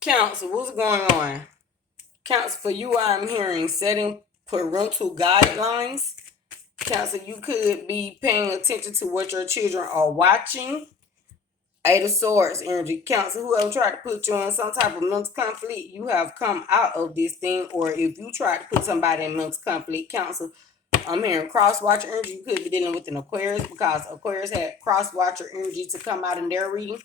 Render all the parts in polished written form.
Counsel, what's going on? Counsel, for you, I'm hearing setting parental guidelines. Counsel, you could be paying attention to what your children are watching. Eight of Swords energy. Counsel, whoever tried to put you in some type of mental conflict, you have come out of this thing. Or if you try to put somebody in mental conflict, counsel, I'm hearing cross watcher energy. You could be dealing with an Aquarius because Aquarius had cross watcher energy to come out in their reading.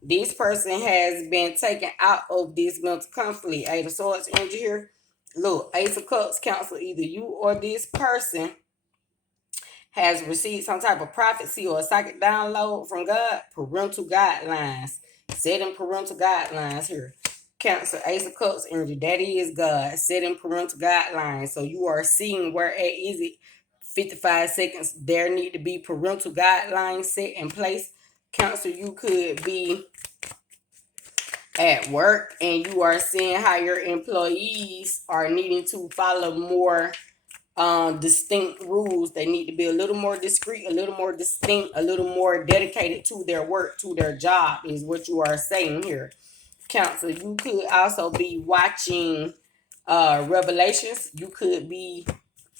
This person has been taken out of this mental conflict. Eight of Swords energy here. Look, Ace of Cups counsel either you or this person has received some type of prophecy or a psychic download from God. Parental guidelines. Setting parental guidelines here. Cancer, Ace of Cups energy. That is God. Setting parental guidelines. So you are seeing where at is it 55 seconds. There need to be parental guidelines set in place. Cancer, you could be at work and you are seeing how your employees are needing to follow more distinct rules. They need to be a little more discreet, a little more distinct, a little more dedicated to their work, to their job, is what you are saying here. Counsel, you could also be watching Revelations. You could be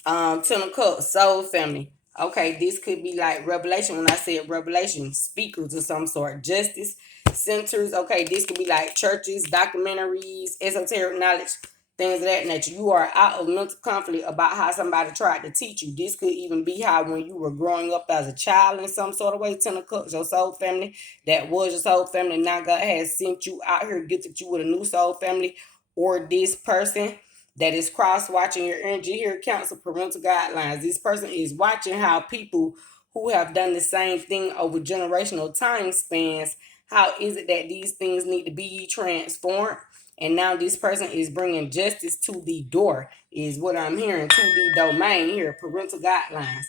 Ten of Cups, Soul Family. Okay, this could be like Revelation. When I said Revelation, speakers of some sort, justice centers. Okay, this could be like churches, documentaries, esoteric knowledge, things of that nature. You are out of mental conflict about how somebody tried to teach you. This could even be how when you were growing up as a child in some sort of way. Ten of Cups, your soul family, that was your soul family. Now God has sent you out here, gifted you with a new soul family, or this person that is cross watching your energy here. Counsel parental guidelines. This person is watching how people who have done the same thing over generational time spans, how is it that these things need to be transformed? And now this person is bringing justice to the door, is what I'm hearing, to the domain here. Parental guidelines.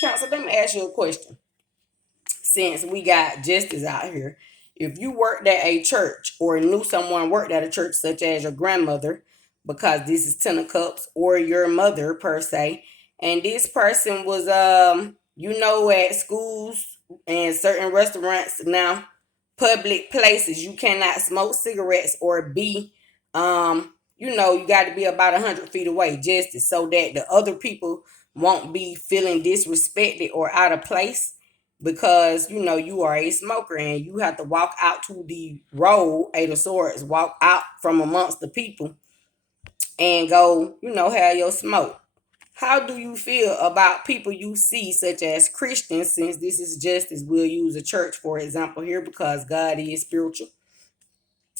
Counsel, let me ask you a question. Since we got justice out here, if you worked at a church or knew someone worked at a church, such as your grandmother, because this is Ten of Cups, or your mother per se, and this person was at schools and certain restaurants now, public places, you cannot smoke cigarettes or be you got to be about 100 feet away, justice, so that the other people won't be feeling disrespected or out of place, because you are a smoker and you have to walk out to the road. Eight of Swords, walk out from amongst the people and go have your smoke. How do you feel about people you see, such as Christians, since this is justice? We'll use a church for example here because God is spiritual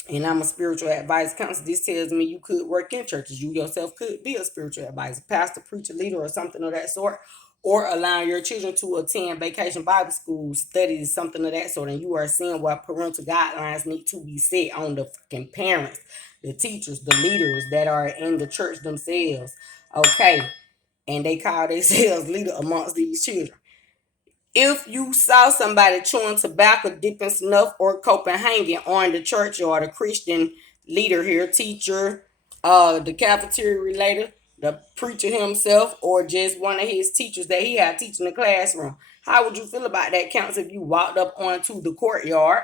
and I'm a spiritual advisor counselor. This tells me you could work in churches. You yourself could be a spiritual advisor, pastor, preacher, leader, or something of that sort, or allowing your children to attend vacation Bible school studies, something of that sort. And you are seeing what parental guidelines need to be set on the fucking parents, the teachers, the leaders that are in the church themselves. Okay. And they call themselves leader amongst these children. If you saw somebody chewing tobacco, dipping snuff, or Copenhagen on the church or the Christian leader here, teacher, the cafeteria relator, the preacher himself, or just one of his teachers that he had teaching the classroom, how would you feel about that, counts, if you walked up onto the courtyard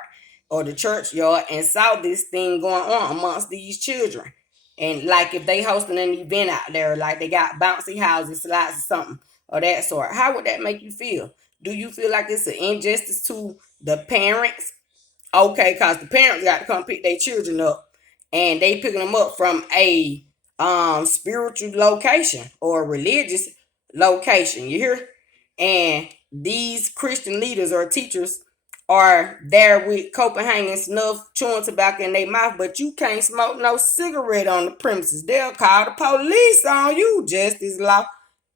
or the churchyard and saw this thing going on amongst these children? And like if they hosting an event out there, like they got bouncy houses, slides or something or that sort, how would that make you feel? Do you feel like it's an injustice to the parents? Okay, because the parents got to come pick their children up, and they picking them up from a spiritual location or religious location. You hear? And these Christian leaders or teachers are there with Copenhagen snuff, chewing tobacco in their mouth, but you can't smoke no cigarette on the premises. They'll call the police on you, justice law.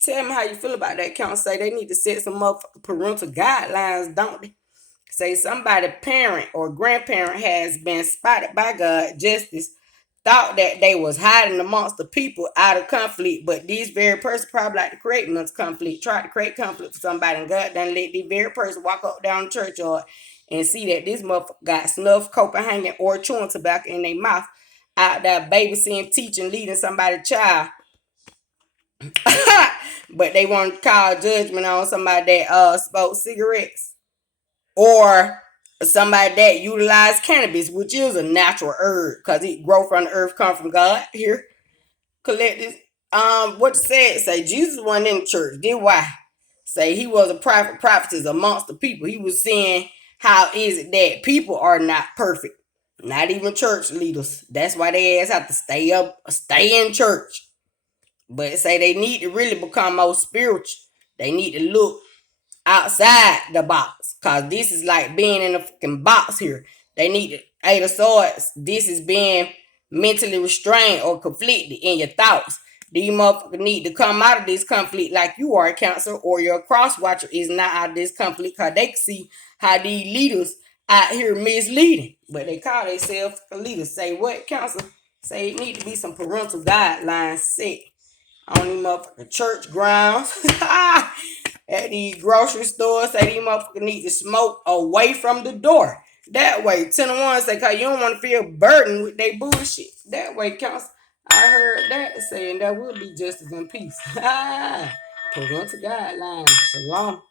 Tell me how you feel about that. Count say they need to set some up parental guidelines, don't they? Say somebody parent or grandparent has been spotted by God, justice, thought that they was hiding amongst the people out of conflict, but these very person probably like to create mental conflict, tried to create conflict for somebody, and God done let the very person walk up down the churchyard and see that this motherfucker got snuff, Copenhagen, or chewing tobacco in their mouth, out there babysitting, teaching, leading somebody's child. But they want to call judgment on somebody that smoked cigarettes or somebody that utilize cannabis, which is a natural herb, because it grow from the earth, come from God. Here, collect this. What it said, say Jesus wasn't in the church. Did why? Say he was a prophetess amongst the people. He was saying, how is it that people are not perfect? Not even church leaders. That's why they ass have to stay in church. But say they need to really become more spiritual. They need to look outside the box. Cause this is like being in a fucking box here. They need to, Eight of Swords, this is being mentally restrained or conflicted in your thoughts. These motherfuckers need to come out of this conflict like you are a counselor or your cross watcher is not out of this conflict, because they can see how these leaders out here misleading. But they call themselves leaders. Say what, counselor? Say it need to be some parental guidelines set on these motherfucking church grounds. At the grocery stores, say these motherfuckers need to smoke away from the door. That way, 10 to 1 say, cause you don't want to feel burdened with their bullshit. That way, counsel. I heard that saying that will be justice and peace. Parental guidelines. Shalom.